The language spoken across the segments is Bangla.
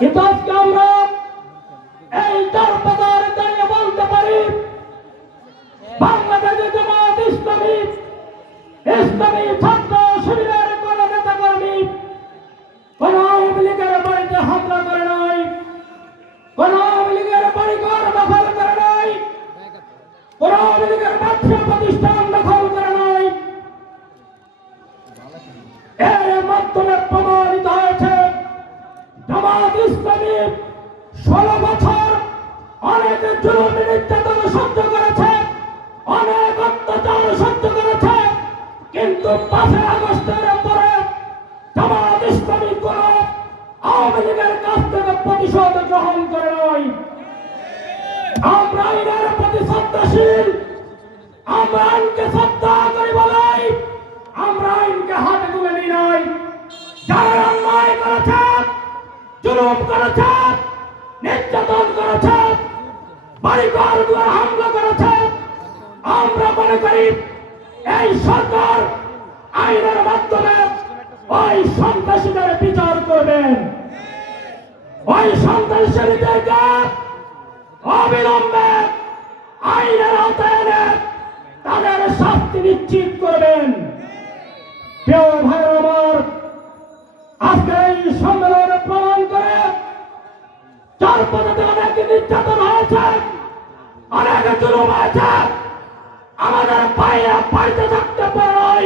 কিন্তু আজকে আমরা এই দরবারে দাঁড়িয়ে বলতে পারি বাংলাদেশে জামাত ইসলামী ছাত্র শিবিরের কোন নেতা কর্মী কোন আওয়ামী লীগের বাড়িতে হামলা করে নাই, কোন আওয়ামী লীগের বাড়িঘর দখল করে নাই, কোন আওয়ামী লীগের ব্যবসা প্রতিষ্ঠান দখল করে নাই। এর মাধ্যমে প্রমাণিত হয়েছে জামাত ইসলামী 16 বছর অনেক জুলুম নির্যাতন সহ্য করেছে, অনেক অত্যাচার সহ্য করেছে, কিন্তু 5 আগস্টের পরে জামাত ইসলামী কোন আওয়ামী লীগের কাছ থেকে প্রতিশোধ গ্রহণ করে নাই। আমরা আইনের প্রতি শ্রদ্ধাশীল, আমরা আইনকে শ্রদ্ধা করি বলাই আমরা আইনকে হাতে তুলে নিই নাই। যারা অন্যায় করেছে, জুলুম করেছে, নির্যাতন করেছে, বাড়িঘর দুয়ারে হামলা করেছে, আমরা মনে করি এই সরকার আইনের মাধ্যমে ওই সন্ত্রাসীদের বিচার করবেন, ওই সন্ত্রাসীদেরকে অবিলম্বে আইনের আওতায় এনে তাদের শাস্তি নিশ্চিত করবেন। প্রিয় ভাই আমার, আজকে এই সম্মেলনে প্রমাণ করে চারপাশে অনেক নির্যাতন হয়েছে, অনেক জুলুম হয়েছে, আমাদের পায়ে বাড়িতে থাকতে পারে নাই,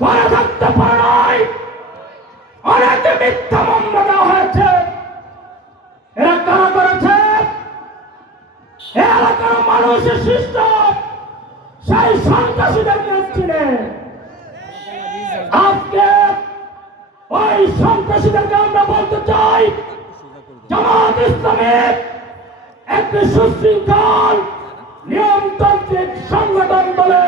ঘরে থাকতে পারে নাই, অনেক মিথ্যা মামলা দেওয়া হয়েছে। এরা কারা করেছে? এলাকার মানুষের সৃষ্ট সেই সন্ত্রাসীদেরকে চিনে। আজকে ওই সন্ত্রাসীদেরকে আমরা বলতে চাই, জামাত ইসলামী একটি সুশৃঙ্খল নিয়মতান্ত্রিক সংগঠন বলে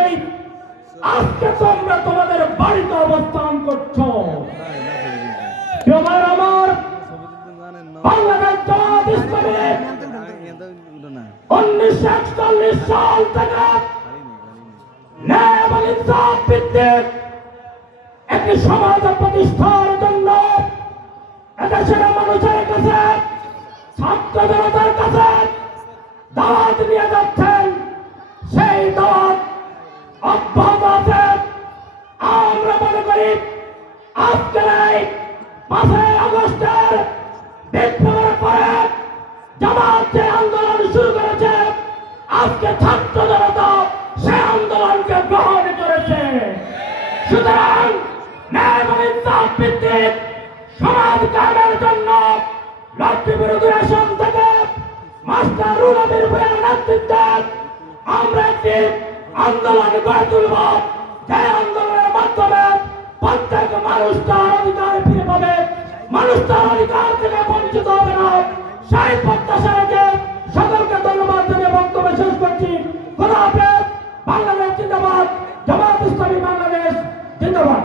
আজকে তোমরা তোমাদের বাড়িতে অবস্থান করছো। আমার বাংলাদেশ জামাত ইসলামী 1941 সাল থেকে ন্যায় এবং ইনসাফ ভিত্তিক একটি সমাজ প্রতিষ্ঠার জন্য এদেশের মানুষের কাছে, ছাত্র জনতার কাছে দাওয়াত নিয়ে যাচ্ছেন। সেই দাওয়াত অব্যাহত আছে। আমরা মনে করি আজকের এই 5 আগস্টের বিপ্লবের পরে জামাত যে আন্দোলন শুরু করেছে, আজকে ছাত্র জনতা সেই আন্দোলনকে গ্রহণ করেছে। সুতরাং ন্যায় এবং ইনসাফ ভিত্তিক সমাজ কায়েমের জন্য লক্ষ্মীপুর আসন থেকে মাস্টার রুহুল আমিন ভূঁইয়ার নেতৃত্বে আমরা একটি আন্দোলন গড়ে তুলব, যে আন্দোলনের মাধ্যমে প্রত্যেক মানুষ তার অধিকার ফিরে পাবে, মানুষ তার অধিকার থেকে বঞ্চিত হবে না। সেই প্রত্যাশা রেখে সকলকে ধন্যবাদ জানিয়ে বক্তব্য শেষ করছি। খোদা হাফেজ। বাংলাদেশ জিন্দাবাদ, জামাত ইসলামী বাংলাদেশ জিন্দাবাদ।